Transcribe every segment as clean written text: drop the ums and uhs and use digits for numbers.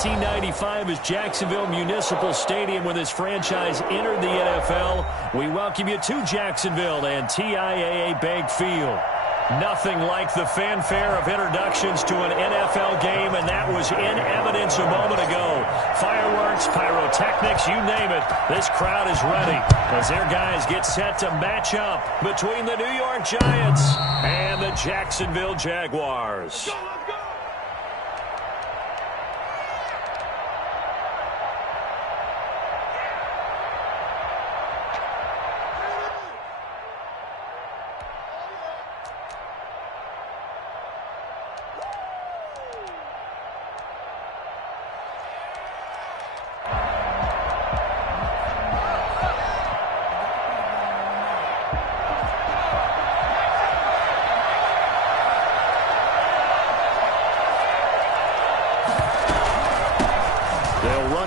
1995 is Jacksonville Municipal Stadium when this franchise entered the NFL. We welcome you to Jacksonville and TIAA Bank Field. Nothing like the fanfare of introductions to an NFL game, and that was in evidence a moment ago. Fireworks, pyrotechnics, you name it. This crowd is ready as their guys get set to match up between the New York Giants and the Jacksonville Jaguars.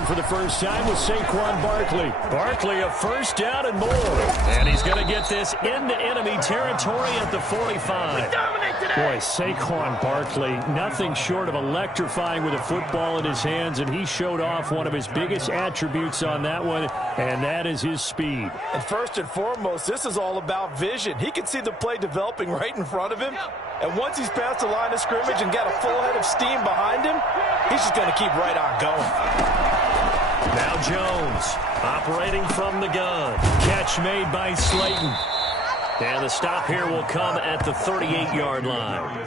For the first time with Saquon Barkley. Barkley a first down and more. And he's going to get this into enemy territory at the 45. Boy, Saquon Barkley, nothing short of electrifying with a football in his hands, and he showed off one of his biggest attributes on that one, and that is his speed. And first and foremost, this is all about vision. He can see the play developing right in front of him, and once he's past the line of scrimmage and got a full head of steam behind him, he's just going to keep right on going. Now Jones operating from the gun. Catch made by Slayton. And the stop here will come at the 38-yard line.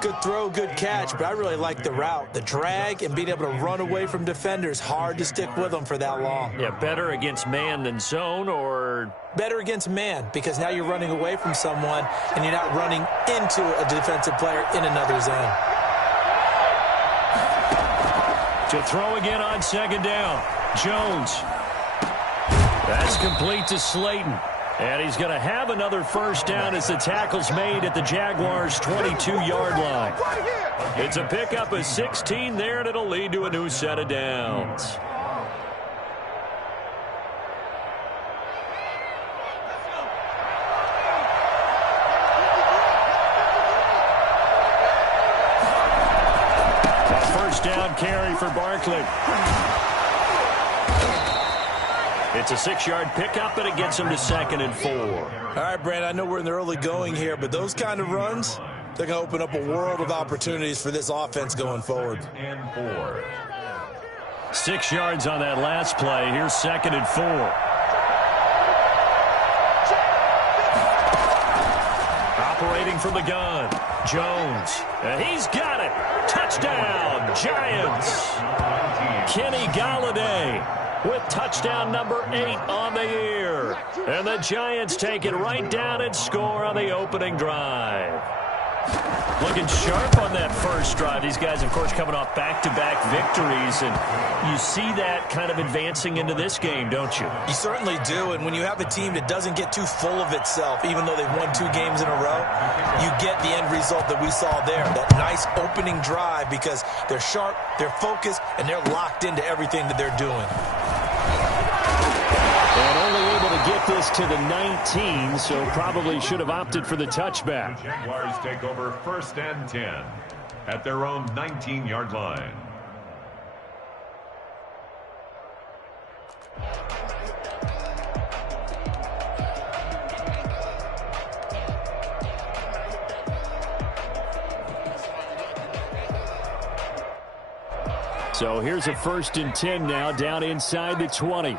Good throw, good catch, but I really like the route. The drag and being able to run away from defenders, hard to stick with them for that long. Yeah, better against man than zone, or? Better against man, because now you're running away from someone and you're not running into a defensive player in another zone. To throw again on second down. Jones. That's complete to Slayton. And he's going to have another first down as the tackle's made at the Jaguars' 22-yard line. It's a pickup of 16 there, and it'll lead to a new set of downs. Down carry for Barkley. It's a 6-yard pickup, and it gets him to 2nd and 4. All right, Brandon, I know we're in the early going here, but those kind of runs, they're going to open up a world of opportunities for this offense going forward. 6 yards on that last play. Here's 2nd and 4. Operating from the gun. Jones. And he's got it. Touchdown, Giants. Kenny Golladay with touchdown number 8 on the year. And the Giants take it right down and score on the opening drive. Looking sharp on that first drive. These guys, of course, coming off back-to-back victories, and you see that kind of advancing into this game, don't you? You certainly do, and when you have a team that doesn't get too full of itself, even though they've won 2 games in a row, you get the end result that we saw there, that nice opening drive, because they're sharp, they're focused, and they're locked into everything that they're doing. And only able to get this to the 19, so probably should have opted for the touchback. The Jaguars take over 1st and 10 at their own 19-yard line. So here's a 1st and 10 now, down inside the 20.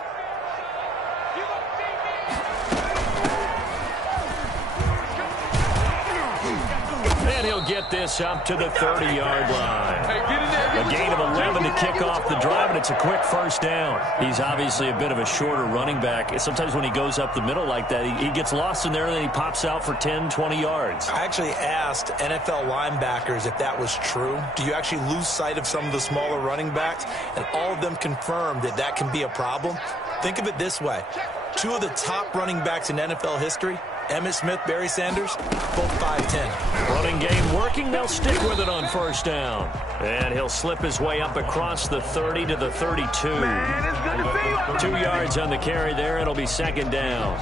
Get this up to the 30-yard line. A gain of 11 to kick off the drive, and it's a quick first down. He's obviously a bit of a shorter running back. Sometimes when he goes up the middle like that, he gets lost in there, and then he pops out for 10, 20 yards. I actually asked NFL linebackers if that was true. Do you actually lose sight of some of the smaller running backs? And all of them confirmed that that can be a problem. Think of it this way. 2 of the top running backs in NFL history, Emmitt Smith, Barry Sanders, both 5'10". Running game working. They'll stick with it on first down. And he'll slip his way up across the 30 to the 32. 2 yards on the carry there. It'll be 2nd down.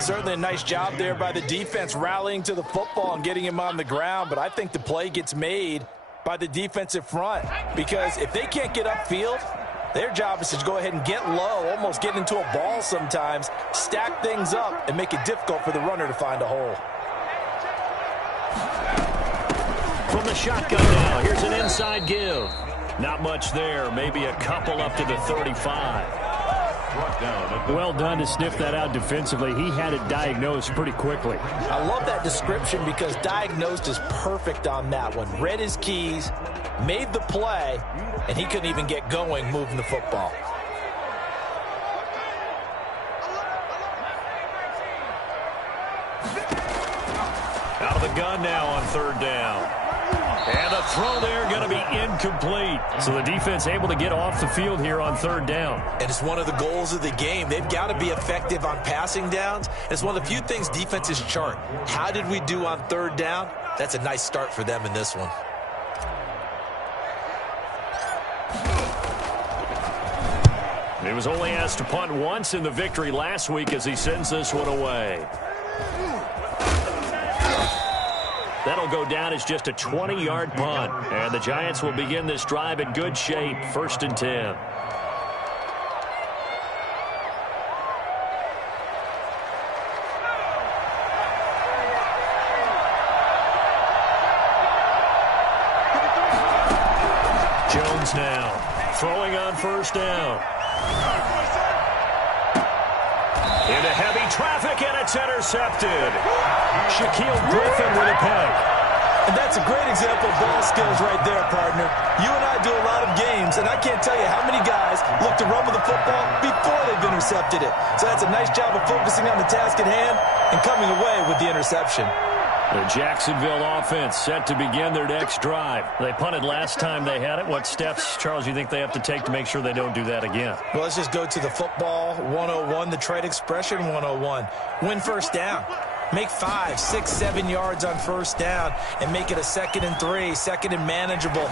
Certainly a nice job there by the defense rallying to the football and getting him on the ground. But I think the play gets made by the defensive front, because if they can't get upfield, their job is to go ahead and get low, almost get into a ball sometimes, stack things up, and make it difficult for the runner to find a hole. From the shotgun now, here's an inside give. Not much there, maybe a couple up to the 35. Well done to sniff that out defensively. He had it diagnosed pretty quickly. I love that description because diagnosed is perfect on that one. Read his keys, made the play, and he couldn't even get going moving the football. Out of the gun now on third down. And the throw there going to be incomplete. So the defense able to get off the field here on third down. And it's one of the goals of the game. They've got to be effective on passing downs. It's one of the few things defenses chart. How did we do on third down? That's a nice start for them in this one. He was only asked to punt once in the victory last week as he sends this one away. That'll go down as just a 20-yard punt. And the Giants will begin this drive in good shape, 1st and 10. Jones now throwing on first down. Into heavy traffic, and it's intercepted. Shaquille Griffin with a pick. And that's a great example of ball skills right there, partner. You and I do a lot of games, and I can't tell you how many guys look to run with the football before they've intercepted it. So that's a nice job of focusing on the task at hand and coming away with the interception. The Jacksonville offense set to begin their next drive. They punted last time they had it. What steps, Charles, you think they have to take to make sure they don't do that again? Well, let's just go to the football 101, the trade expression 101. Win first down. Make 5, 6, 7 yards on first down and make it a 2nd and 3, 2nd and manageable.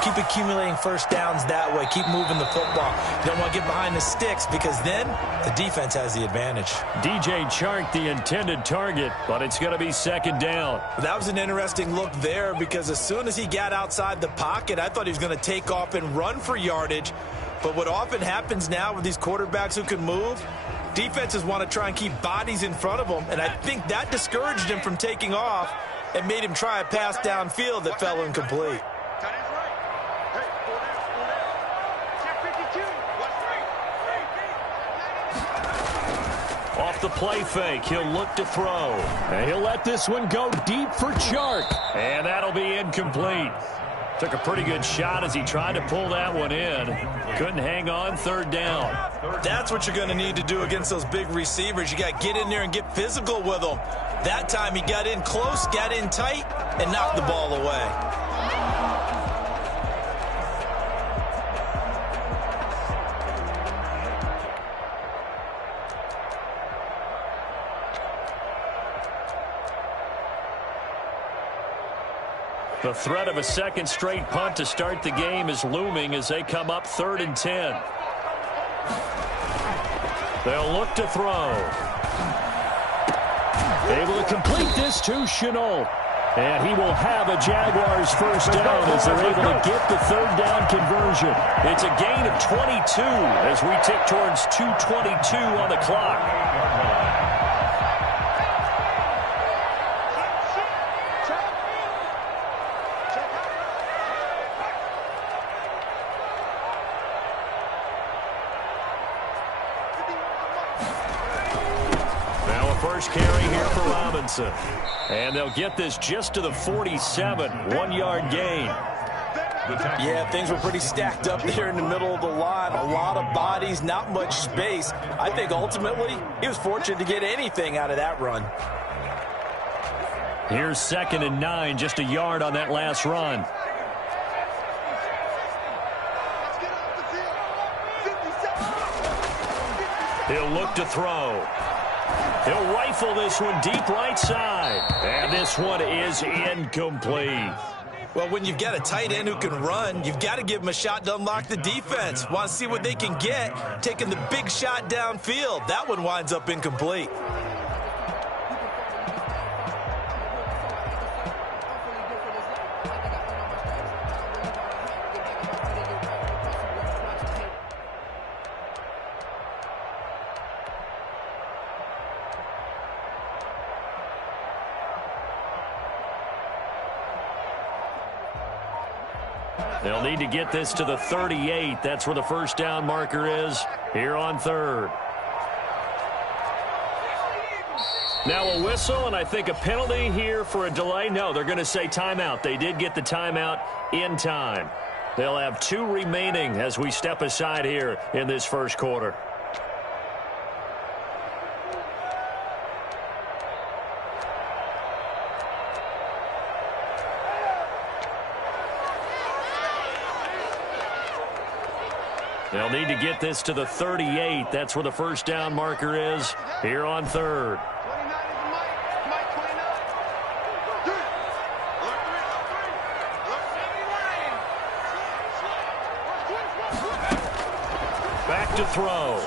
Keep accumulating first downs that way. Keep moving the football. You don't want to get behind the sticks because then the defense has the advantage. DJ Chark, the intended target, but it's going to be 2nd down. That was an interesting look there because as soon as he got outside the pocket, I thought he was going to take off and run for yardage. But what often happens now with these quarterbacks who can move, defenses want to try and keep bodies in front of them, and I think that discouraged him from taking off and made him try a pass downfield that fell incomplete. Off the play fake, he'll look to throw. And he'll let this one go deep for Chark. And that'll be incomplete. Took a pretty good shot as he tried to pull that one in. Couldn't hang on, 3rd down. That's what you're going to need to do against those big receivers. You got to get in there and get physical with them. That time he got in close, got in tight, and knocked the ball away. The threat of a 2nd straight punt to start the game is looming as they come up 3rd and 10. They'll look to throw. Able to complete this to Chenault. And he will have a Jaguars first down as they're able to get the 3rd down conversion. It's a gain of 22 as we tick towards 2:22 on the clock. First carry here for Robinson. And they'll get this just to the 47, 1-yard gain. Yeah, things were pretty stacked up there in the middle of the line. A lot of bodies, not much space. I think ultimately he was fortunate to get anything out of that run. Here's 2nd and 9, just a yard on that last run. He'll look to throw. He'll rifle this one deep right side. And this one is incomplete. Well, when you've got a tight end who can run, you've got to give him a shot to unlock the defense. Want to see what they can get, taking the big shot downfield. That one winds up incomplete. They'll need to get this to the 38. That's where the first down marker is here on third. Now a whistle, and I think a penalty here for a delay. No, they're going to say timeout. They did get the timeout in time. They'll have 2 remaining as we step aside here in this first quarter. They'll need to get this to the 38. That's where the first down marker is here on third. Back to throw.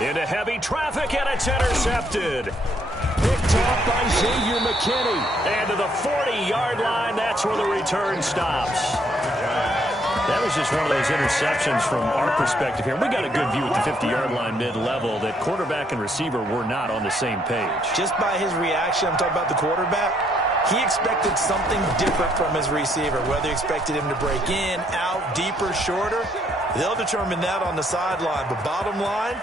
Into heavy traffic, and it's intercepted. Picked off by Xavier McKinney. And to the 40-yard line, that's where the return stops. That was just one of those interceptions from our perspective here. We got a good view at the 50-yard line mid-level that quarterback and receiver were not on the same page. Just by his reaction, I'm talking about the quarterback, he expected something different from his receiver. Whether he expected him to break in, out, deeper, shorter, they'll determine that on the sideline. But bottom line,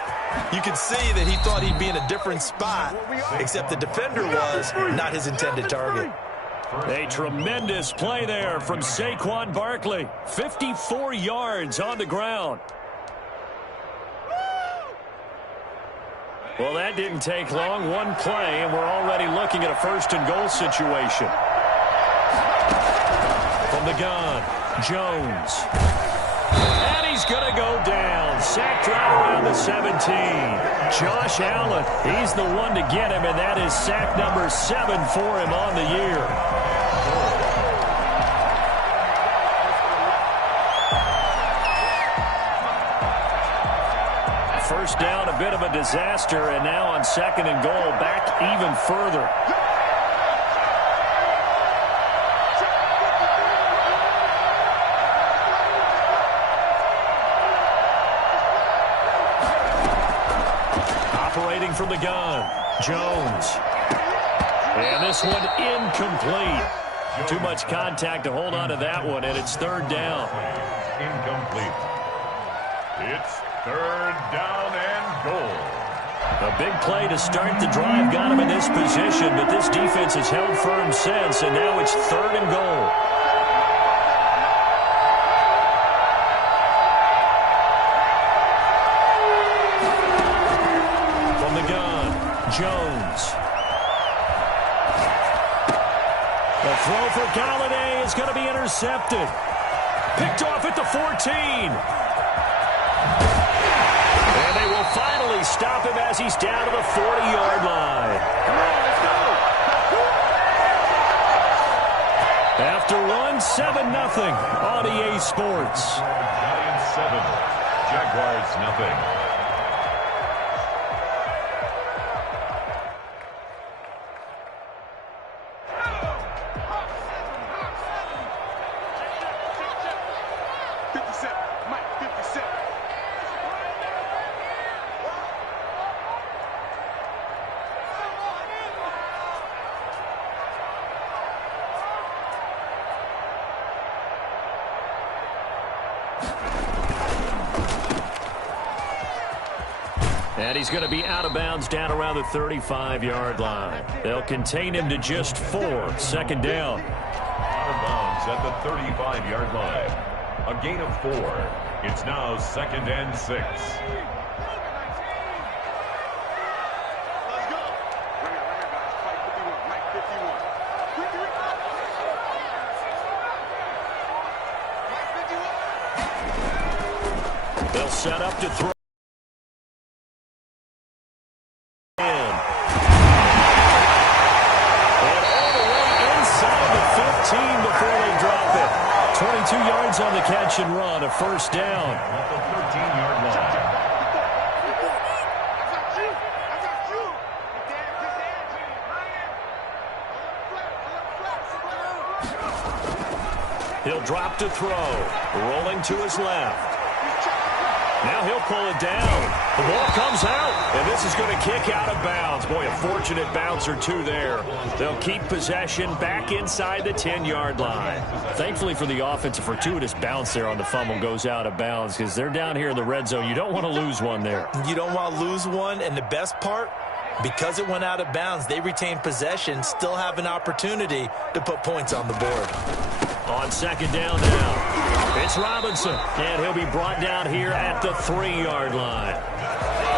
you can see that he thought he'd be in a different spot, except the defender was not his intended target. A tremendous play there from Saquon Barkley. 54 yards on the ground. Well, that didn't take long. One play, and we're already looking at a first-and-goal situation. From the gun, Jones. And he's going to go down. Sacked right around the 17. Josh Allen, he's the one to get him, and that is sack number 7 for him on the year. First down, a bit of a disaster, and now on second and goal, back even further. Operating from the gun, Jones. And this one incomplete. Too much contact to hold on to that one, and it's third down. Incomplete. It's third down and goal. A big play to start the drive got him in this position, but this defense has held firm since, and now it's third and goal. From the gun, Jones. The throw for Galladay is going to be intercepted. Picked off at the 14. And they will finally stop him as he's down to the 40-yard line. Come on, let's go. After one, 7-0 on EA Sports. Giants 7, Jaguars nothing. And he's going to be out of bounds down around the 35-yard line. They'll contain him to just 4. Second down. Out of bounds at the 35-yard line. A gain of 4. It's now second and 6. They'll set up to throw. On the catch and run, a first down. At the 13-yard line. He'll drop to throw. Rolling to his left. Now he'll pull it down. The ball comes out, and this is going to kick out of bounds. Boy, a fortunate bounce or two there. They'll keep possession back inside the 10-yard line. Thankfully for the offense, a fortuitous bounce there on the fumble goes out of bounds because they're down here in the red zone. You don't want to lose one there. You don't want to lose one, and the best part, because it went out of bounds, they retain possession, still have an opportunity to put points on the board. On second down now, it's Robinson, and he'll be brought down here at the 3-yard line.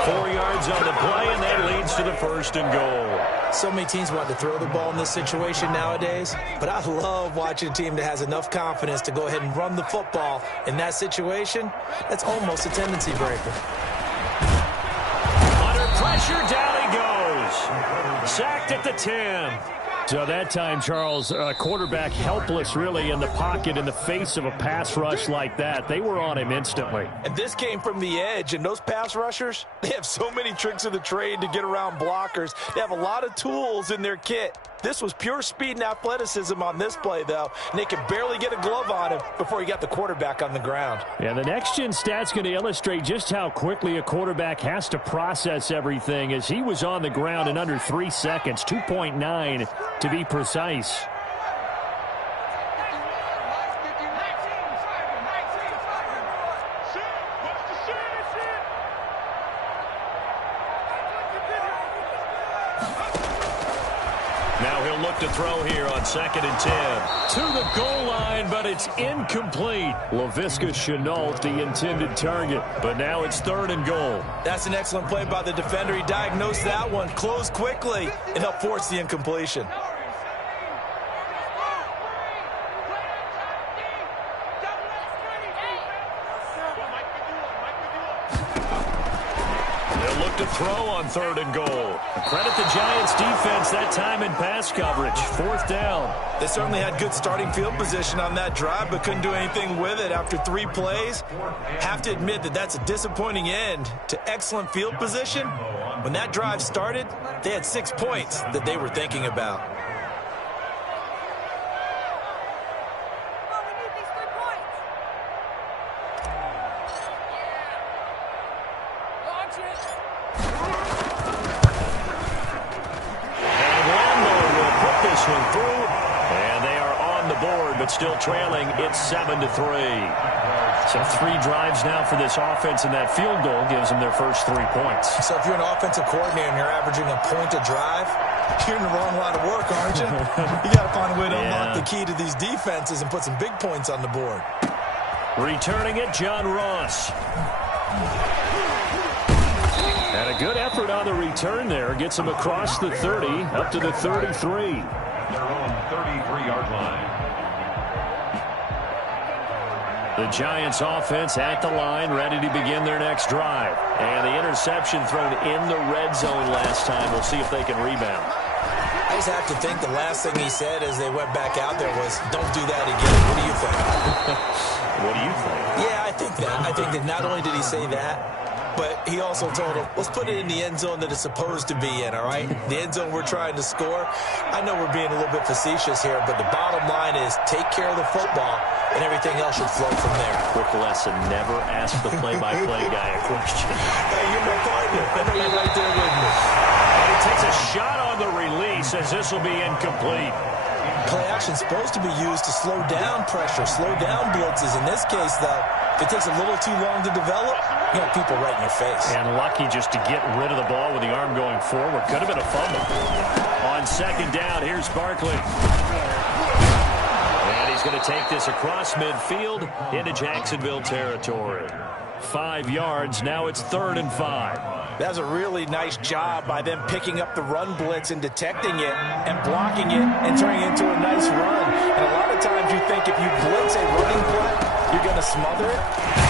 4 yards on the play, and that leads to the first and goal. So many teams want to throw the ball in this situation nowadays, but I love watching a team that has enough confidence to go ahead and run the football. In that situation, that's almost a tendency breaker. Under pressure, down he goes. Sacked at the 10. So that time, Charles, quarterback helpless really in the pocket in the face of a pass rush like that. They were on him instantly. And this came from the edge, and those pass rushers, they have so many tricks of the trade to get around blockers. They have a lot of tools in their kit. This was pure speed and athleticism on this play, though, and they could barely get a glove on him before he got the quarterback on the ground. Yeah, the next-gen stat's going to illustrate just how quickly a quarterback has to process everything, as he was on the ground in under 3 seconds, 2.9 to be precise. Now he'll look to throw here on 2nd and 10. To the goal line, but it's incomplete. Laviska Shenault, the intended target. But now it's 3rd and goal. That's an excellent play by the defender. He diagnosed that one, closed quickly, and helped force the incompletion. To throw on 3rd and goal. Credit the Giants defense that time in pass coverage. 4th down. They certainly had good starting field position on that drive, but couldn't do anything with it after 3 plays. Have to admit that that's a disappointing end to excellent field position. When that drive started, they had 6 points that they were thinking about. Still trailing, it's 7-3. So 3 drives now for this offense, and that field goal gives them their first 3 points. So if you're an offensive coordinator and you're averaging a point a drive, you're in the wrong line of work, aren't you? You got to find a way to unlock the key to these defenses and put some big points on the board. Returning it, John Ross. And a good effort on the return there. Gets him across the 30, up to the 33. Their own 33-yard line. The Giants offense at the line, ready to begin their next drive. And the interception thrown in the red zone last time. We'll see if they can rebound. I just have to think the last thing he said as they went back out there was, don't do that again. What do you think? What do you think? Yeah, I think that. I think that not only did he say that, but he also told him, let's put it in the end zone that it's supposed to be in, all right? The end zone we're trying to score. I know we're being a little bit facetious here, but the bottom line is take care of the football, and everything else should flow from there. Quick lesson, never ask the play-by-play guy a question. Hey, you're my partner. I know you're right there with me. And he takes a shot on the release as this will be incomplete. Play action is supposed to be used to slow down pressure, slow down blitzes. In this case, though, if it takes a little too long to develop, you have people right in your face. And lucky just to get rid of the ball with the arm going forward. Could have been a fumble. On 2nd down, here's Barkley. And he's going to take this across midfield into Jacksonville territory. 5 yards, now it's 3rd and 5. That was a really nice job by them picking up the run blitz and detecting it and blocking it and turning it into a nice run. And a lot of times you think if you blitz a running play, you're going to smother it.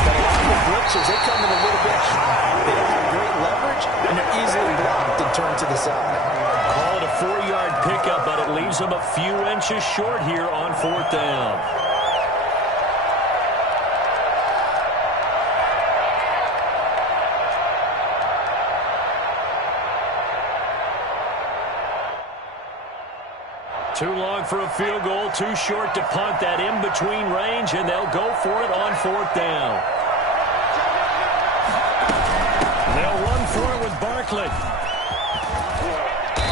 But a lot of the blitzers, they come in a little bit high. They don't have great leverage, and they're easily blocked and turned to the side. Call it a 4-yard pickup, but it leaves them a few inches short here on 4th down. Too long for a field goal, too short to punt. That in-between range, and they'll go for it on 4th down. They'll for it with Barkley.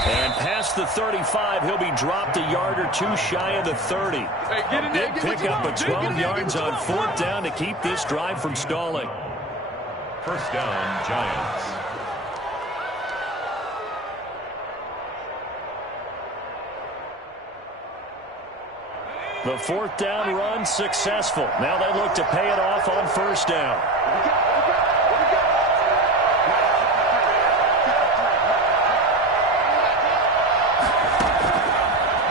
And past the 35, he'll be dropped a yard or two shy of the 30. A big pickup of 12 yards on 4th down to keep this drive from stalling. First down, Giants. The 4th down run successful. Now they look to pay it off on 1st down.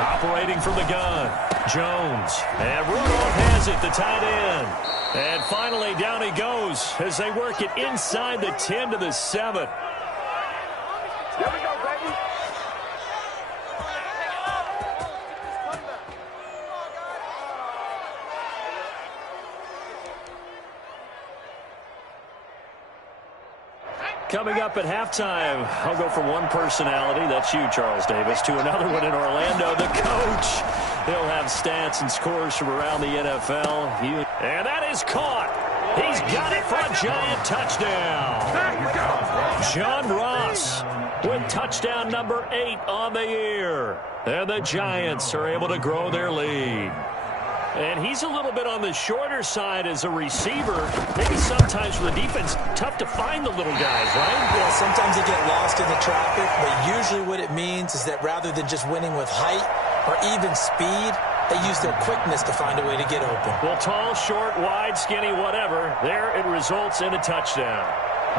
Operating from the gun, Jones. And Rudolph has it, the tight end. And finally, down he goes as they work it inside the 10 to the 7. Here we go, baby. Coming up at halftime, I'll go from one personality, that's you, Charles Davis, to another one in Orlando, the coach. He'll have stats and scores from around the NFL. And that is caught. He's got it for a giant touchdown. John Ross with touchdown number 8 on the year. And the Giants are able to grow their lead. And he's a little bit on the shorter side as a receiver. Maybe sometimes for the defense, tough to find the little guys, right? Yeah, sometimes they get lost in the traffic, but usually what it means is that rather than just winning with height or even speed, they use their quickness to find a way to get open. Well, tall, short, wide, skinny, whatever, there it results in a touchdown.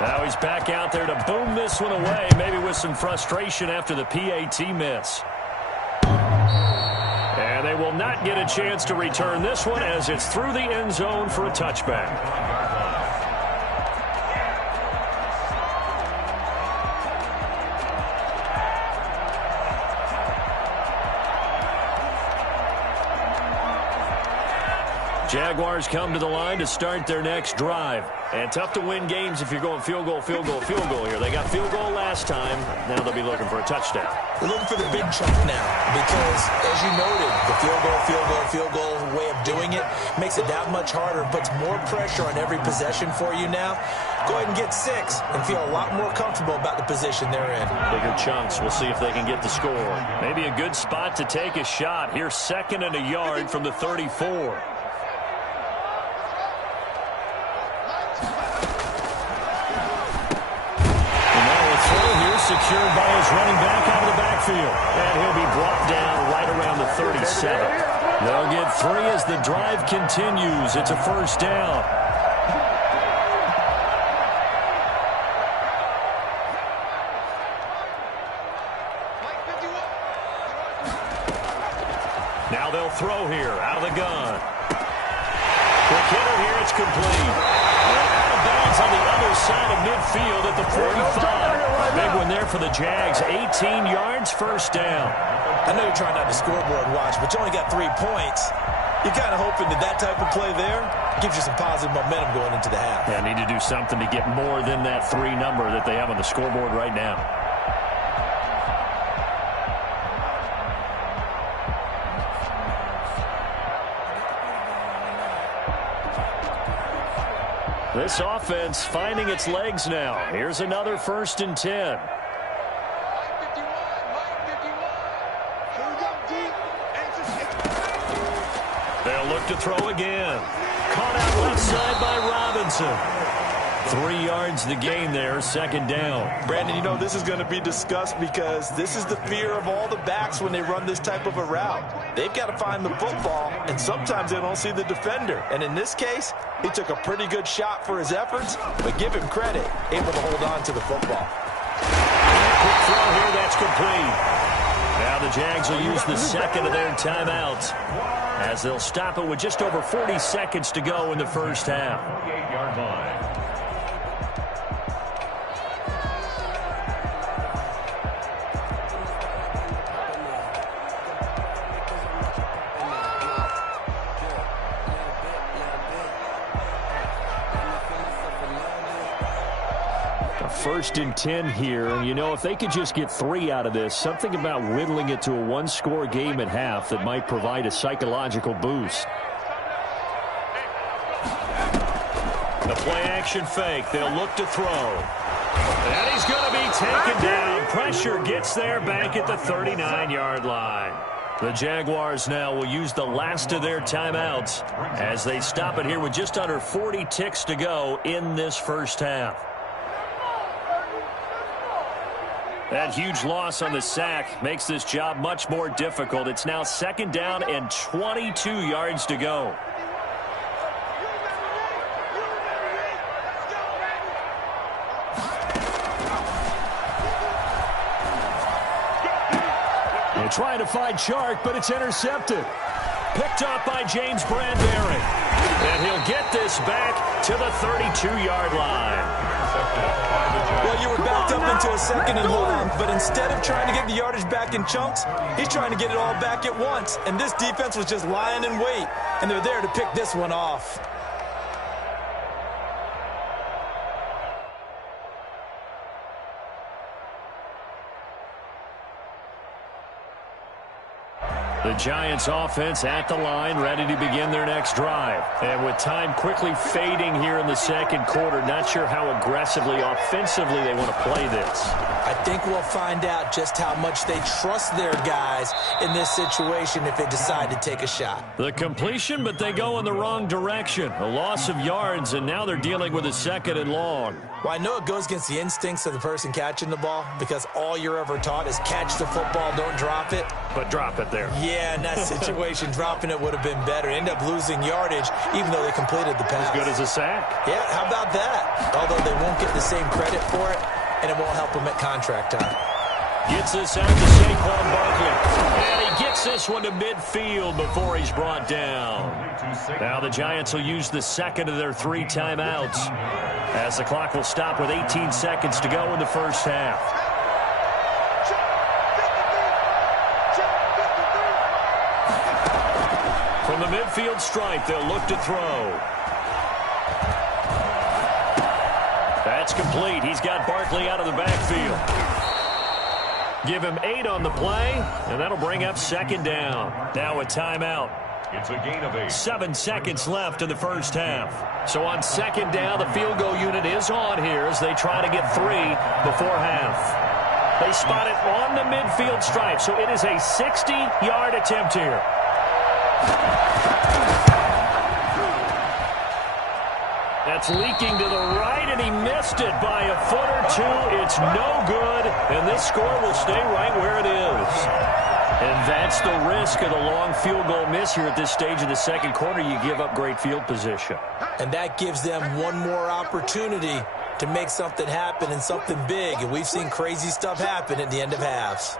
Now he's back out there to boom this one away, maybe with some frustration after the PAT miss. And they will not get a chance to return this one as it's through the end zone for a touchback. Jaguars come to the line to start their next drive. And tough to win games if you're going field goal, field goal, field goal here. They got field goal last time. Now they'll be looking for a touchdown. They're looking for the big chunk now because, as you noted, the field goal way of doing it makes it that much harder, puts more pressure on every possession for you now. Go ahead and get 6 and feel a lot more comfortable about the position they're in. Bigger chunks. We'll see if they can get the score. Maybe a good spot to take a shot. Here's 2nd and a yard from the 34. Secured by his running back out of the backfield. And he'll be brought down right around the 37. They'll get 3 as the drive continues. It's a 1st down. Now they'll throw here out of the gun. Quick hitter here, it's complete. Out of bounds on the other side of midfield at the 45. Big one there for the Jags. 18 yards, 1st down. I know you're trying not to scoreboard watch, but you only got 3 points. You're kind of hoping that type of play there gives you some positive momentum going into the half. Yeah, need to do something to get more than that 3 number that they have on the scoreboard right now. This offense finding its legs now. Here's another 1st and 10. They'll look to throw again. Caught out left side by Robinson. 3 yards the gain there, 2nd down. Brandon, you know this is going to be discussed because this is the fear of all the backs when they run this type of a route. They've got to find the football, and sometimes they don't see the defender. And in this case, he took a pretty good shot for his efforts, but give him credit, able to hold on to the football. Quick throw here, that's complete. Now the Jags will use the 2nd of their timeouts as they'll stop it with just over 40 seconds to go in the 1st half. 48-yard line. First and 10 here, and you know, if they could just get 3 out of this, something about whittling it to a 1-score game at half that might provide a psychological boost. The play action fake. They'll look to throw. And he's going to be taken down. Pressure gets there back at the 39-yard line. The Jaguars now will use the last of their timeouts as they stop it here with just under 40 ticks to go in this first half. That huge loss on the sack makes this job much more difficult. It's now 2nd down and 22 yards to go. They're trying to find Chark, but it's intercepted. Picked up by James Bradbury. And he'll get this back to the 32-yard line. Well, you were backed up into a 2nd and long, but instead of trying to get the yardage back in chunks, he's trying to get it all back at once. And this defense was just lying in wait, and they're there to pick this one off. The Giants offense at the line, ready to begin their next drive. And with time quickly fading here in the second quarter, not sure how aggressively, offensively they want to play this. I think we'll find out just how much they trust their guys in this situation if they decide to take a shot. The completion, but they go in the wrong direction. A loss of yards, and now they're dealing with a 2nd and long. Well, I know it goes against the instincts of the person catching the ball because all you're ever taught is catch the football, don't drop it. But drop it there. Yeah, in that situation, dropping it would have been better. End up losing yardage, even though they completed the pass. As good as a sack. Yeah, how about that? Although they won't get the same credit for it, and it won't help them at contract time. Gets this out to Saquon Barkley. And he gets this one to midfield before he's brought down. Now the Giants will use the 2nd of their 3 timeouts as the clock will stop with 18 seconds to go in the first half. From the midfield stripe, they'll look to throw. That's complete. He's got Barkley out of the backfield. Give him 8 on the play, and that'll bring up 2nd down. Now a timeout. It's a gain of 8. 7 seconds left in the first half. So on 2nd down, the field goal unit is on here as they try to get 3 before half. They spot it on the midfield stripe, so it is a 60-yard attempt here. That's leaking to the right, and he missed it by a foot or 2. It's no good, and this score will stay right where it is. And that's the risk of the long field goal miss here at this stage of the second quarter. You give up great field position. And that gives them one more opportunity to make something happen and something big. And we've seen crazy stuff happen at the end of halves.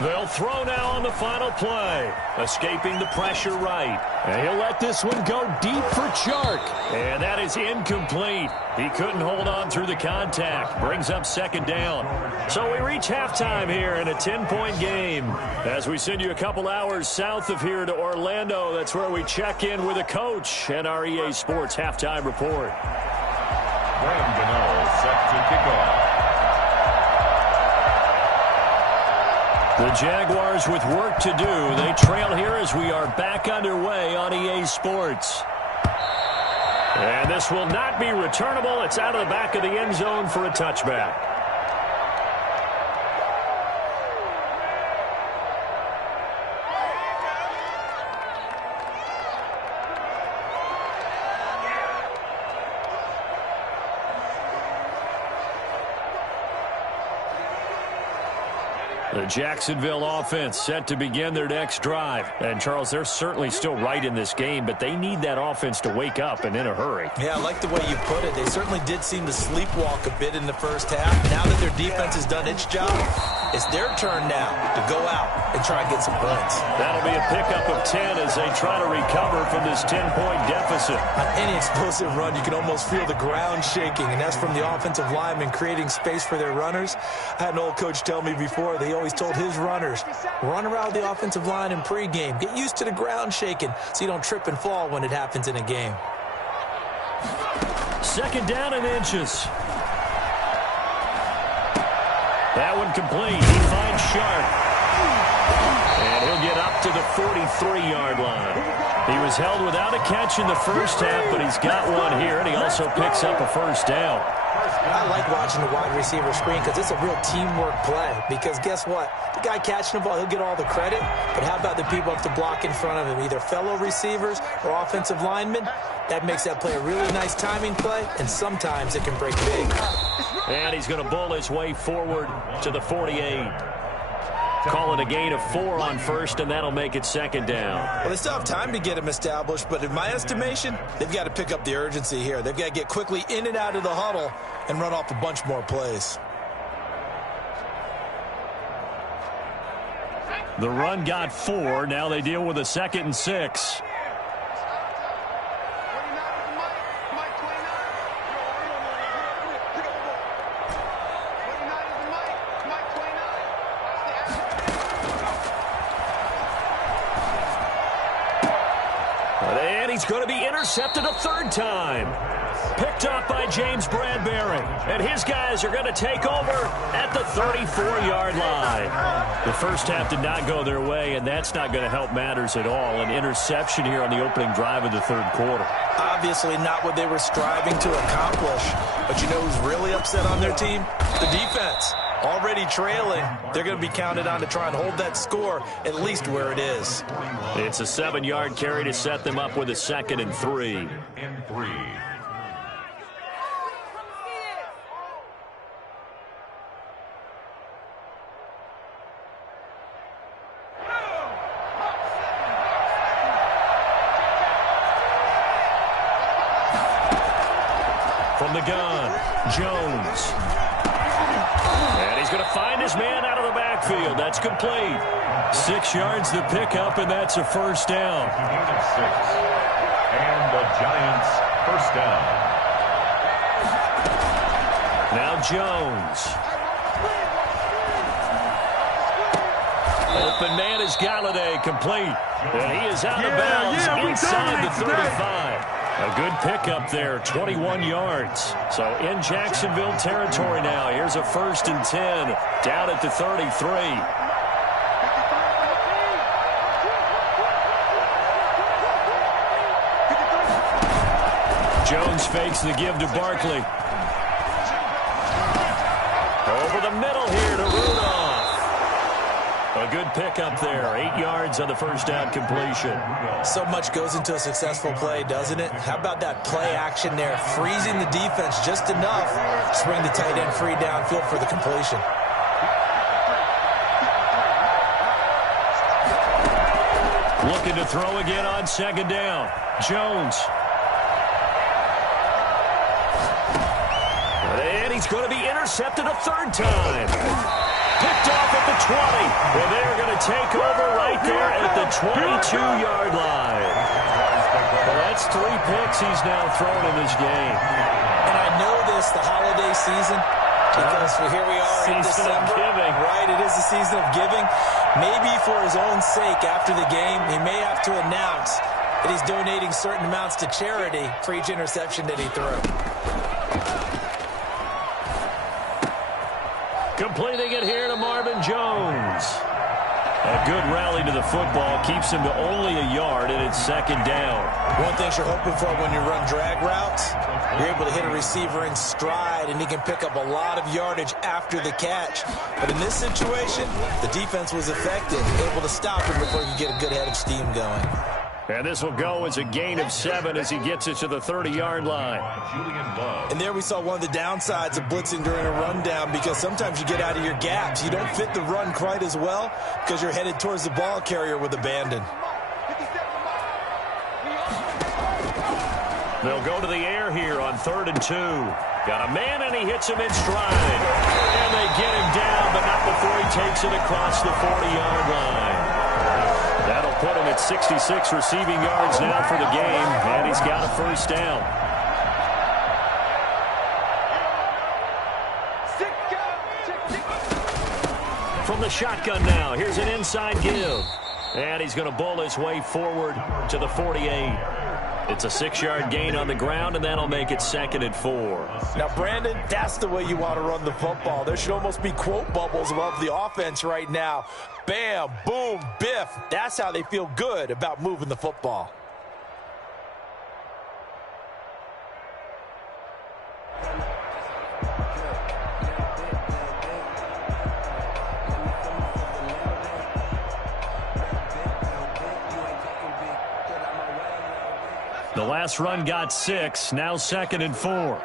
They'll throw now on the final play. Escaping the pressure right. And he'll let this one go deep for Chark. And that is incomplete. He couldn't hold on through the contact. Brings up 2nd down. So we reach halftime here in a 10-point game. As we send you a couple hours south of here to Orlando, that's where we check in with a coach and our EA Sports halftime report. Graham Gano set to kick off. The Jaguars with work to do. They trail here as we are back underway on EA Sports. And this will not be returnable. It's out of the back of the end zone for a touchback. The Jacksonville offense set to begin their next drive. And, Charles, they're certainly still right in this game, but they need that offense to wake up and in a hurry. Yeah, I like the way you put it. They certainly did seem to sleepwalk a bit in the first half. Now that their defense has done its job, it's their turn now to go out and try and get some points. That'll be a pickup of 10 as they try to recover from this 10-point deficit. On any explosive run, you can almost feel the ground shaking, and that's from the offensive linemen creating space for their runners. I had an old coach tell me before, they always told his runners, run around the offensive line in pregame. Get used to the ground shaking so you don't trip and fall when it happens in a game. 2nd down and inches. That one complete. He finds Sharp. And he'll get up to the 43-yard line. He was held without a catch in the first half, but he's got one here, and he also picks up a first down. I like watching the wide receiver screen because it's a real teamwork play. Because guess what? The guy catching the ball, he'll get all the credit. But how about the people up to block in front of him, either fellow receivers or offensive linemen? That makes that play a really nice timing play, and sometimes it can break big. And he's going to bull his way forward to the 48. Call it a gain of 4 on first, and that'll make it second down. Well, they still have time to get him established, but in my estimation, they've got to pick up the urgency here. They've got to get quickly in and out of the huddle and run off a bunch more plays. The run got 4. Now they deal with a 2nd and 6. He's going to be intercepted a third time. Picked up by James Bradbury. And his guys are going to take over at the 34-yard line. The first half did not go their way, and that's not going to help matters at all. An interception here on the opening drive of the third quarter. Obviously not what they were striving to accomplish. But you know who's really upset on their team? The defense. Already trailing, they're going to be counted on to try and hold that score at least where it is. It's a 7-yard carry to set them up with a 2nd and 3. From the gun, Jones. And he's going to find his man out of the backfield. That's complete. 6 yards to pick up, and that's a first down. And the Giants first down. Now Jones. Open man is Galladay, complete. And he is out of bounds inside the 35. A good pickup there, 21 yards. So in Jacksonville territory now. Here's a 1st and 10 down at the 33. Jones fakes the give to Barkley. Over the middle here to Rudolph. A good pickup there. 8 yards on the first down completion. So much goes into a successful play, doesn't it? How about that play action there? Freezing the defense just enough to bring the tight end free downfield for the completion. Looking to throw again on 2nd down. Jones. And he's going to be intercepted a 3rd time. Picked off at the 20. And they're going to take over right there at the 22-yard line. Well, that's 3 picks he's now thrown in this game. And I know this, the holiday season, because here we are in December. Season of giving. Right, it is the season of giving. Maybe for his own sake after the game, he may have to announce that he's donating certain amounts to charity for each interception that he threw. Completing it here to Marvin Jones. A good rally to the football keeps him to only a yard, and it's 2nd down. One thing you're hoping for when you run drag routes, you're able to hit a receiver in stride, and he can pick up a lot of yardage after the catch. But in this situation, the defense was effective, able to stop him before you get a good head of steam going. And this will go as a gain of 7 as he gets it to the 30-yard line. And there we saw one of the downsides of blitzing during a rundown, because sometimes you get out of your gaps. You don't fit the run quite as well because you're headed towards the ball carrier with abandon. They'll go to the air here on 3rd and 2. Got a man, and he hits him in stride. And they get him down, but not before he takes it across the 40-yard line. That'll put him at 66 receiving yards now for the game, and he's got a first down. From the shotgun now, here's an inside give. And he's going to bull his way forward to the 48. It's a 6-yard gain on the ground, and that'll make it 2nd and 4. Now, Brandon, that's the way you want to run the football. There should almost be quote bubbles above the offense right now. Bam, boom, biff. That's how they feel good about moving the football. The last run got 6. Now 2nd and 4.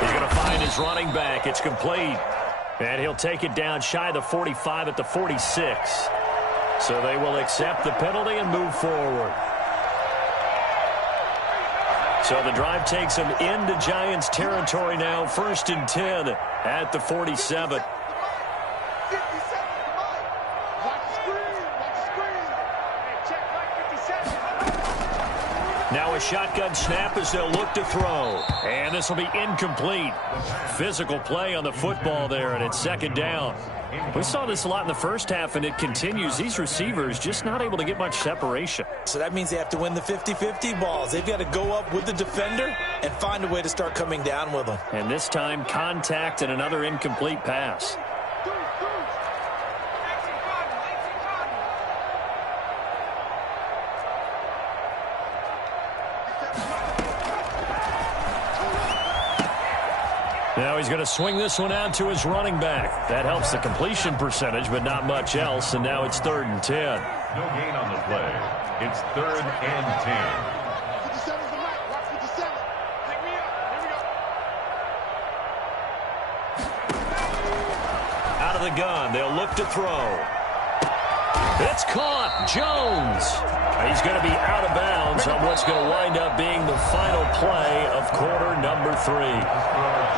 He's going to find his running back. It's complete. And he'll take it down shy of the 45 at the 46. So they will accept the penalty and move forward. So the drive takes them into Giants territory now. 1st and 10 at the 47. Now a shotgun snap as they'll look to throw. And this will be incomplete. Physical play on the football there, and it's 2nd down. We saw this a lot in the first half, and it continues. These receivers just not able to get much separation. So that means they have to win the 50-50 balls. They've got to go up with the defender and find a way to start coming down with them. And this time, contact and another incomplete pass. Now he's going to swing this one out to his running back. That helps the completion percentage, but not much else. And now it's 3rd and 10. No gain on the play. It's 3rd and 10. 57's the mic. Watch 57. Pick me up. Here we go. Out of the gun. They'll look to throw. It's caught. Jones. He's going to be out of bounds on what's going to wind up being the final play of quarter number 3.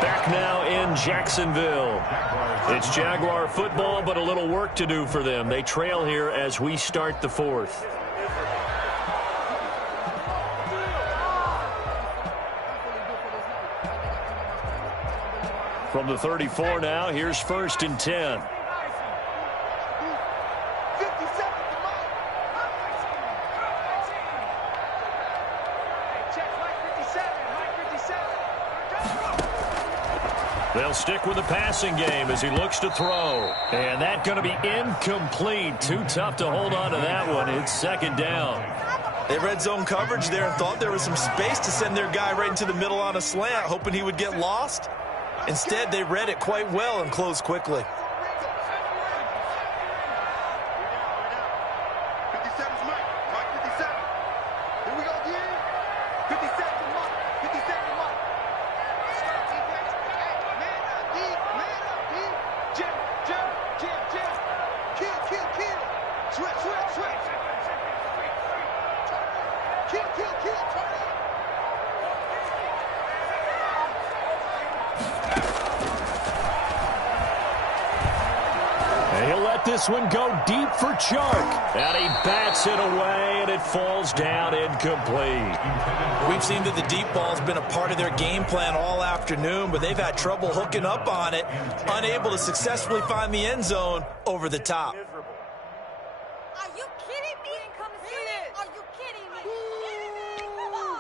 Back now in Jacksonville. It's Jaguar football, but a little work to do for them. They trail here as we start the 4th. From the 34 now, here's 1st and 10. They'll stick with the passing game as he looks to throw. And that's going to be incomplete. Too tough to hold on to that one. It's 2nd down. They read zone coverage there and thought there was some space to send their guy right into the middle on a slant, hoping he would get lost. Instead, they read it quite well and closed quickly. 57's mic. Mike 57. Here we go again. 57's mic. 57's mic. Start defense. Hey, man up, D. Man up, D. Jim. Kill. Switch. Kill. Turn it. And he'll let this one go deep for Chark. And he bats it away, and it falls down incomplete. We've seen that the deep ball's been a part of their game plan all afternoon, but they've had trouble hooking up on it, unable to successfully find the end zone over the top. Are you kidding me? Come see it. Are you kidding me? Come on.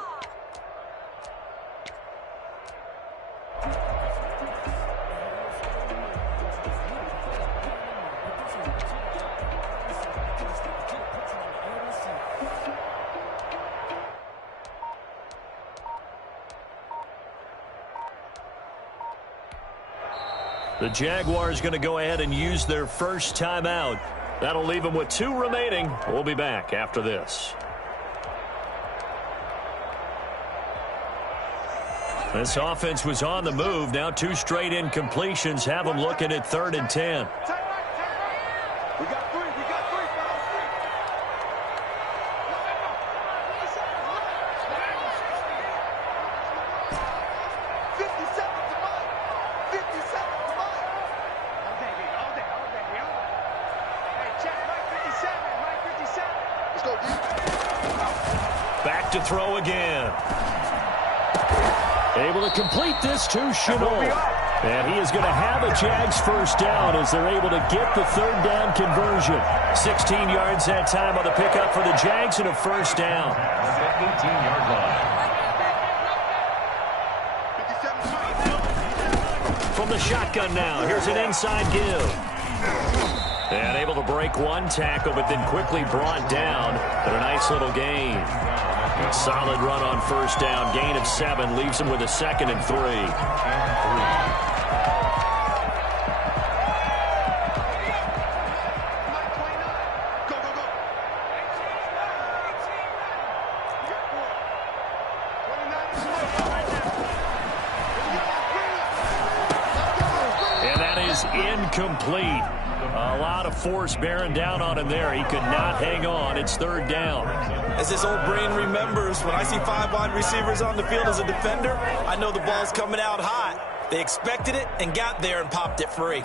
The Jaguars going to go ahead and use their first timeout. That'll leave them with 2 remaining. We'll be back after this. This offense was on the move. Now 2 straight incompletions have them looking at 3rd and 10. We got 3. Back to throw again. Able to complete this to Chenault. And he is going to have a Jags first down as they're able to get the 3rd down conversion. 16 yards that time on the pickup for the Jags and a first down. At the 18-yard line. From the shotgun now, here's an inside give. And able to break one tackle, but then quickly brought down. But a nice little gain. A solid run on first down. Gain of 7 leaves him with a 2nd and 3. is incomplete. A lot of force bearing down on him there. He could not hang on. It's third down. As this old brain remembers, when I see 5 wide receivers on the field as a defender, I know the ball's coming out hot. They expected it and got there and popped it free.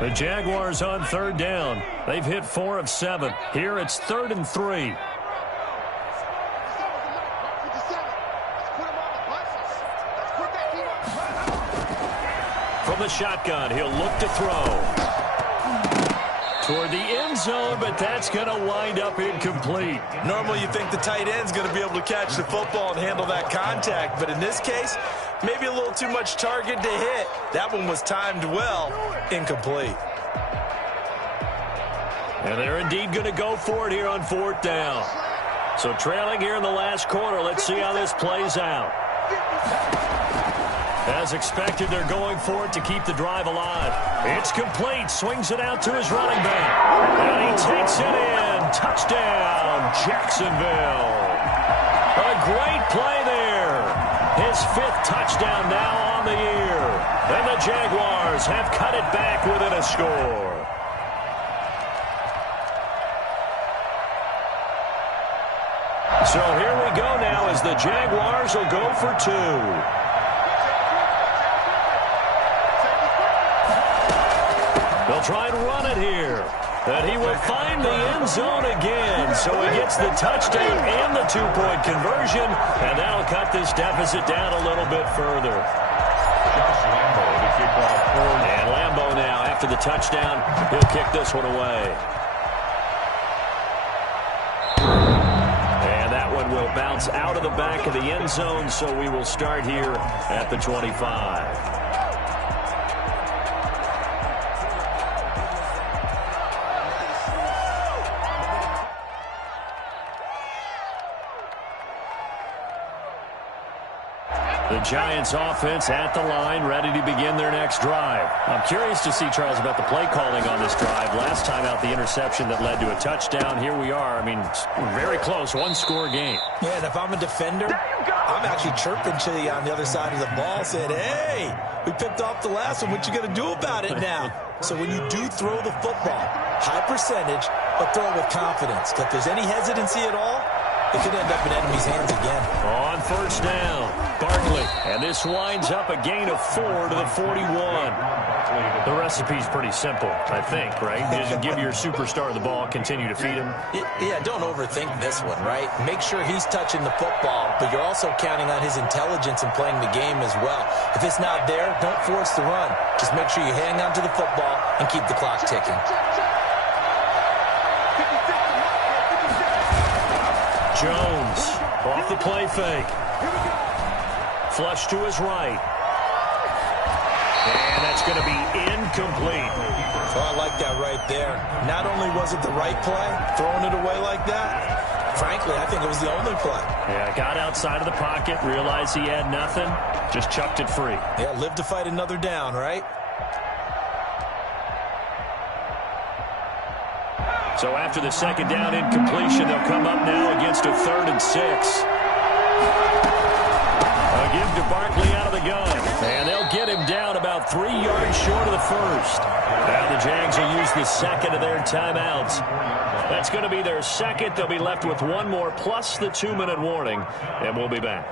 The Jaguars on third down. They've hit 4 of 7. Here it's 3rd and 3. From the shotgun, he'll look to throw. Toward the end zone, but that's going to wind up incomplete. Normally you think the tight end's going to be able to catch the football and handle that contact, but in this case, maybe a little too much target to hit. That one was timed well. Incomplete. And they're indeed going to go for it here on 4th down. So trailing here in the last quarter, let's see how this plays out. As expected, they're going for it to keep the drive alive. It's complete. Swings it out to his running back. And he takes it in. Touchdown, Jacksonville. A great play there. His 5th touchdown now on the year. And the Jaguars have cut it back within a score. So here we go now as the Jaguars will go for 2. They'll try and run it here. And he will find the end zone again. So he gets the touchdown and the 2-point conversion. And that'll cut this deficit down a little bit further. And Lambo now, after the touchdown, he'll kick this one away. And that one will bounce out of the back of the end zone. So we will start here at the 25. The Giants offense at the line, ready to begin their next drive. I'm curious to see, Charles, about the play calling on this drive. Last time out, the interception that led to a touchdown. Here we are. I mean, very close, 1-score game. Yeah, and if I'm a defender, I'm actually chirping to you on the other side of the ball, saying, hey, we picked off the last one. What you going to do about it now? So when you do throw the football, high percentage, but throw it with confidence. If there's any hesitancy at all, it could end up in enemy's hands again. On 1st down, Barkley. And this winds up a gain of 4 to the 41. The recipe's pretty simple, I think, right? Just give your superstar the ball, continue to feed him. Yeah, don't overthink this one, right? Make sure he's touching the football, but you're also counting on his intelligence in playing the game as well. If it's not there, don't force the run. Just make sure you hang on to the football and keep the clock ticking. Jones off the play fake. Flush to his right. And that's going to be incomplete. Oh, I like that right there. Not only was it the right play, throwing it away like that, frankly, I think it was the only play. Yeah, got outside of the pocket, realized he had nothing, just chucked it free. Yeah, live to fight another down, right? So after the 2nd down incompletion, they'll come up now against a 3rd and 6. A give to Barkley out of the gun. And they'll get him down about 3 yards short of the 1st. Now the Jags will use the 2nd of their timeouts. That's going to be their 2nd. They'll be left with 1 more plus the 2-minute warning. And we'll be back.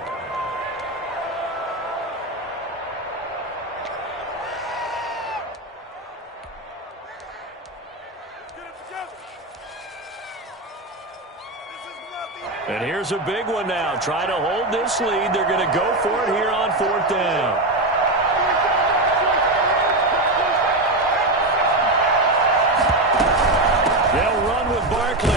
And here's a big one now. Try to hold this lead. They're going to go for it here on 4th down. They'll run with Barkley.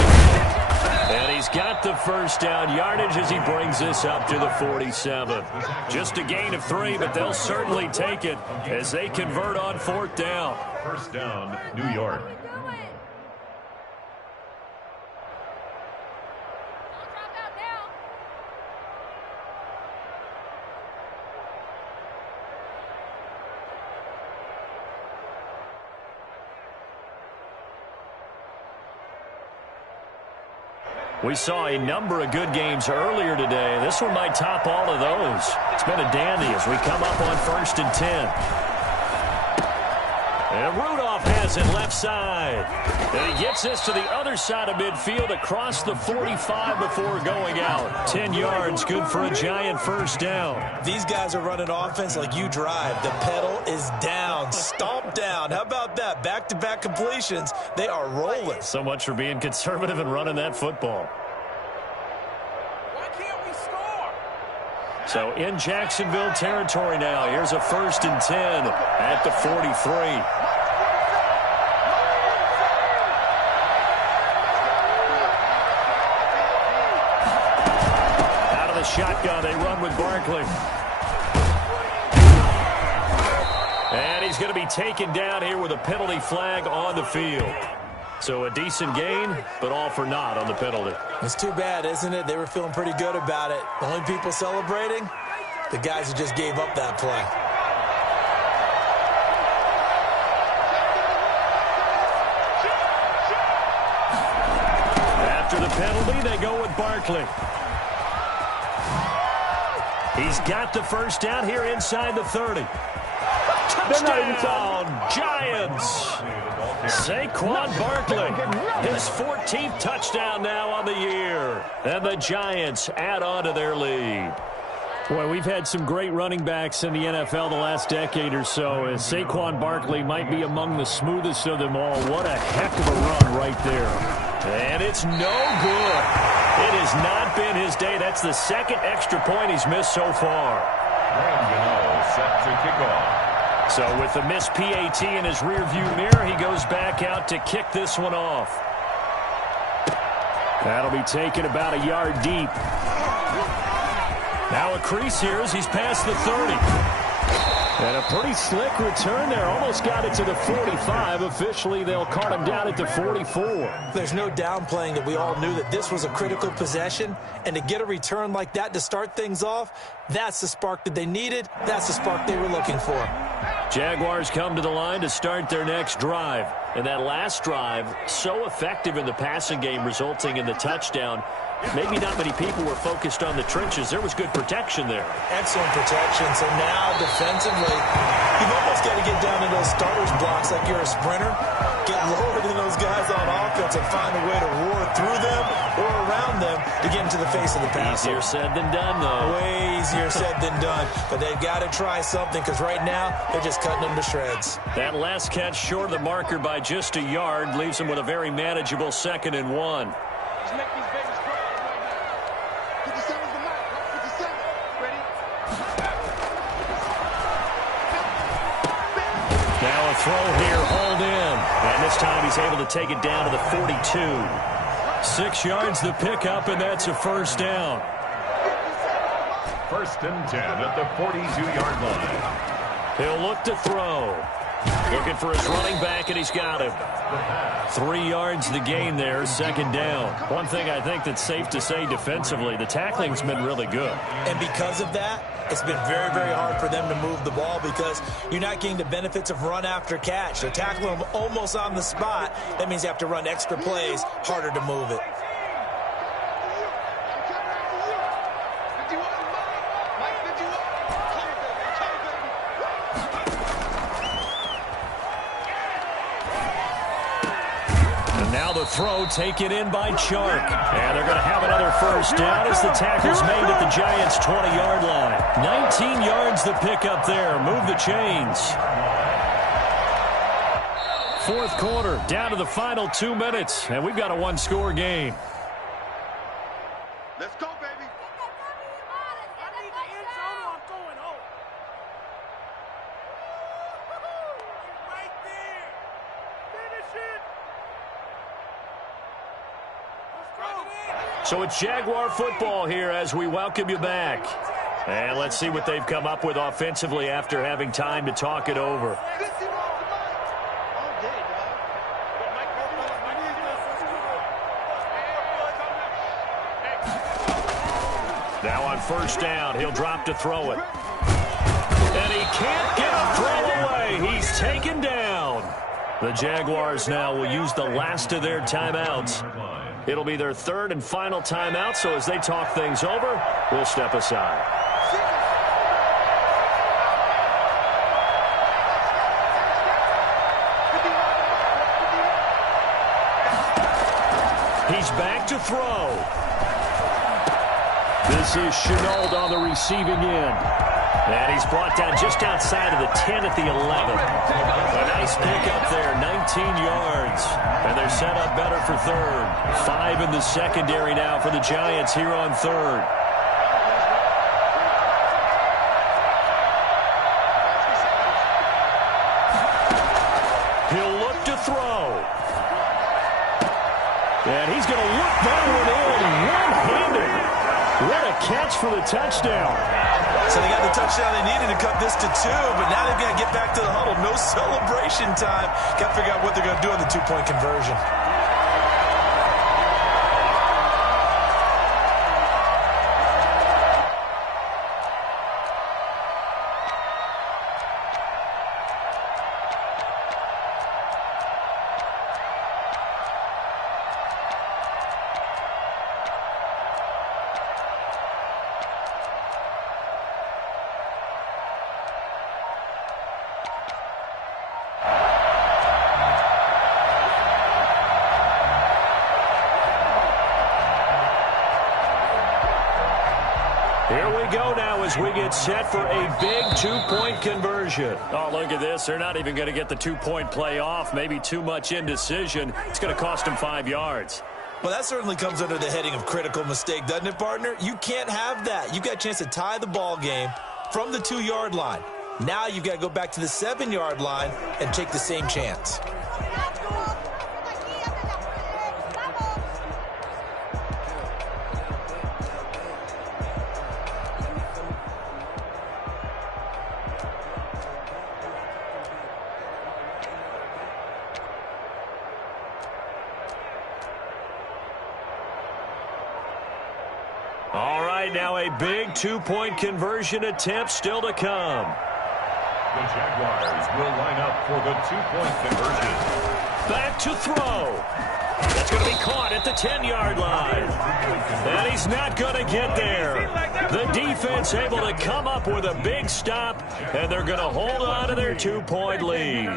And he's got the 1st down yardage as he brings this up to the 47. Just a gain of 3, but they'll certainly take it as they convert on 4th down. 1st down, New York. We saw a number of good games earlier today. This one might top all of those. It's been a dandy as we come up on 1st and 10. And Rudolph has it left side. And he gets this to the other side of midfield across the 45 before going out. 10 yards, good for a Giant first down. These guys are running offense like you drive. The pedal is down, stomp down. How about that? Back-to-back completions. They are rolling. So much for being conservative and running that football. Why can't we score? So in Jacksonville territory now. Here's a 1st and 10 at the 43. Shotgun, they run with Barkley. And he's going to be taken down here with a penalty flag on the field. So a decent gain, but all for naught on the penalty. It's too bad, isn't it? They were feeling pretty good about it. The only people celebrating, the guys who just gave up that play. After the penalty, they go with Barkley. He's got the first down here inside the 30. Touchdown, Giants. Saquon Barkley, his 14th touchdown now on the year. And the Giants add on to their lead. Boy, we've had some great running backs in the NFL the last decade or so. And Saquon Barkley might be among the smoothest of them all. What a heck of a run right there. And it's no good. It has not been his day. That's the second extra point he's missed so far. Set to kick off. So with the missed PAT in his rearview mirror, he goes back out to kick this one off. That'll be taken about a yard deep. Now a crease here as he's past the 30. And a pretty slick return there. Almost got it to the 45. Officially, they'll call him down at the 44. There's no downplaying that we all knew that this was a critical possession. And to get a return like that to start things off, that's the spark that they needed. That's the spark they were looking for. Jaguars come to the line to start their next drive. And that last drive, so effective in the passing game, resulting in the touchdown. Maybe not many people were focused on the trenches. There was good protection there. Excellent protection. So now defensively, you've almost got to get down to those starters blocks like you're a sprinter. Get lower than those guys on offense and find a way to roar through them or around them to get into the face of the passer. Easier said than done, though. Way easier said than done. But they've got to try something because right now they're just cutting them to shreds. That last catch short of the marker by just a yard leaves them with a very manageable 2nd and 1. Throw here, hauled in. And this time he's able to take it down to the 42. 6 yards the pickup, and that's a first down. 1st and 10 at the 42-yard line. He'll look to throw. Looking for his running back, and he's got him. 3 yards the gain there, 2nd down. One thing I think that's safe to say defensively, the tackling's been really good. And because of that, it's been very, very hard for them to move the ball because you're not getting the benefits of run after catch. They're tackling them almost on the spot. That means you have to run extra plays, harder to move it. Now the throw taken in by Chark. And they're going to have another first down as the tackle's made at the Giants' 20-yard line. 19 yards the pickup there. Move the chains. 4th quarter, down to the final 2 minutes. And we've got a one-score game. Let's go, baby. I need the end zone or I'm going home. Right there. Finish it. So it's Jaguar football here as we welcome you back. And let's see what they've come up with offensively after having time to talk it over. Now on first down, he'll drop to throw it. And he can't get a throw away. He's taken down. The Jaguars now will use the last of their timeouts. It'll be their third and final timeout, so as they talk things over, we'll step aside. He's back to throw. This is Chenault on the receiving end. And he's brought down just outside of the 10 at the 11. A nice pick up there, 19 yards. And they're set up better for third. 5 in the secondary now for the Giants here on third. He'll look to throw. And he's going to look that one in one-handed. What a catch for the touchdown. So they got the touchdown they needed to cut this to 2, but now they've got to get back to the huddle. No celebration time. Got to figure out what they're going to do on the two-point conversion. Here we go now as we get set for a big two-point conversion. Oh, look at this. They're not even going to get the two-point play off. Maybe too much indecision. It's going to cost them 5 yards. Well, that certainly comes under the heading of critical mistake, doesn't it, partner? You can't have that. You've got a chance to tie the ball game from the 2-yard line. Now you've got to go back to the 7-yard line and take the same chance. All right, now a big two-point conversion attempt still to come. The Jaguars will line up for the two-point conversion. Back to throw. That's going to be caught at the 10-yard line. And he's not going to get there. The defense able to come up with a big stop, and they're going to hold on to their two-point lead.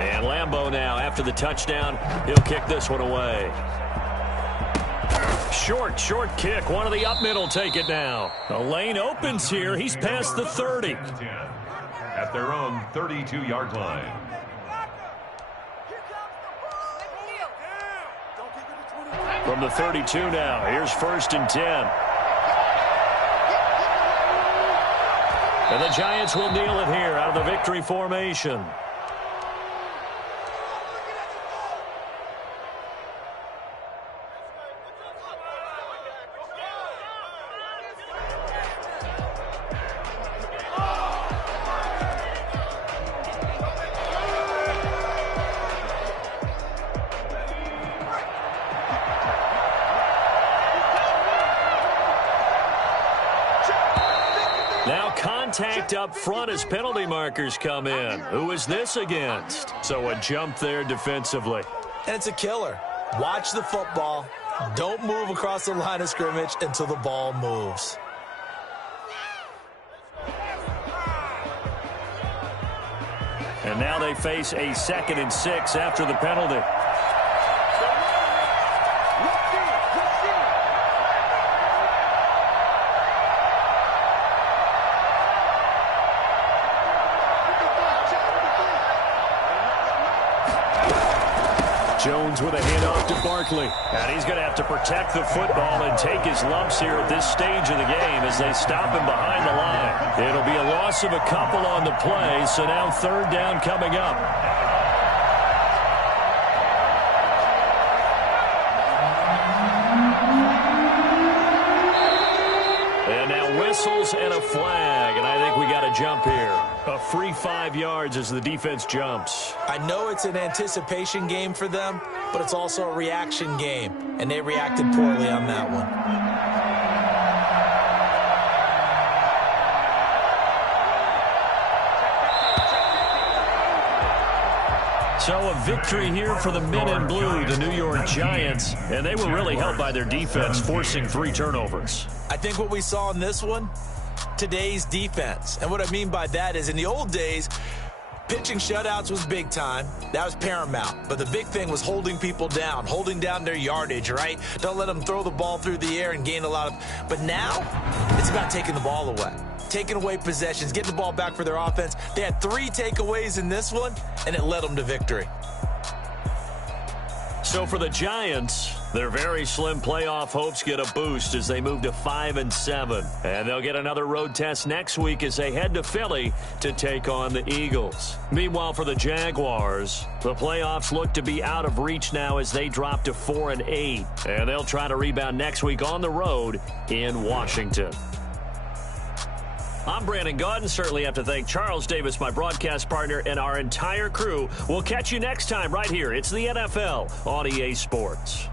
And Lambeau now, after the touchdown, he'll kick this one away. Short kick. One of the up middle take it now. The lane opens here. He's past the 30. At their own 32-yard line. From the 32 now, here's 1st and 10. And the Giants will kneel it here out of the victory formation. Now contact up front as penalty markers come in. Who is this against? So a jump there defensively. And it's a killer. Watch the football. Don't move across the line of scrimmage until the ball moves. And now they face a 2nd and 6 after the penalty. Jones with a handoff to Barkley. And he's going to have to protect the football and take his lumps here at this stage of the game as they stop him behind the line. It'll be a loss of a couple on the play, so now 3rd down coming up. whistles and a flag, and I think we got a jump here. A free 5 yards as the defense jumps. I know it's an anticipation game for them, but it's also a reaction game, and they reacted poorly on that one. So a victory here for the men in blue, the New York Giants, and they were really helped by their defense, forcing 3 turnovers. I think what we saw in this one, today's defense. And what I mean by that is in the old days, pitching shutouts was big time. That was paramount. But the big thing was holding people down, holding down their yardage, right? Don't let them throw the ball through the air and gain a lot of... But now, it's about taking the ball away. Taking away possessions, getting the ball back for their offense. They had 3 takeaways in this one, and it led them to victory. So for the Giants, their very slim playoff hopes get a boost as they move to 5-7. And they'll get another road test next week as they head to Philly to take on the Eagles. Meanwhile, for the Jaguars, the playoffs look to be out of reach now as they drop to 4-8. And they'll try to rebound next week on the road in Washington. I'm Brandon Gaudin. Certainly have to thank Charles Davis, my broadcast partner, and our entire crew. We'll catch you next time right here. It's the NFL on EA Sports.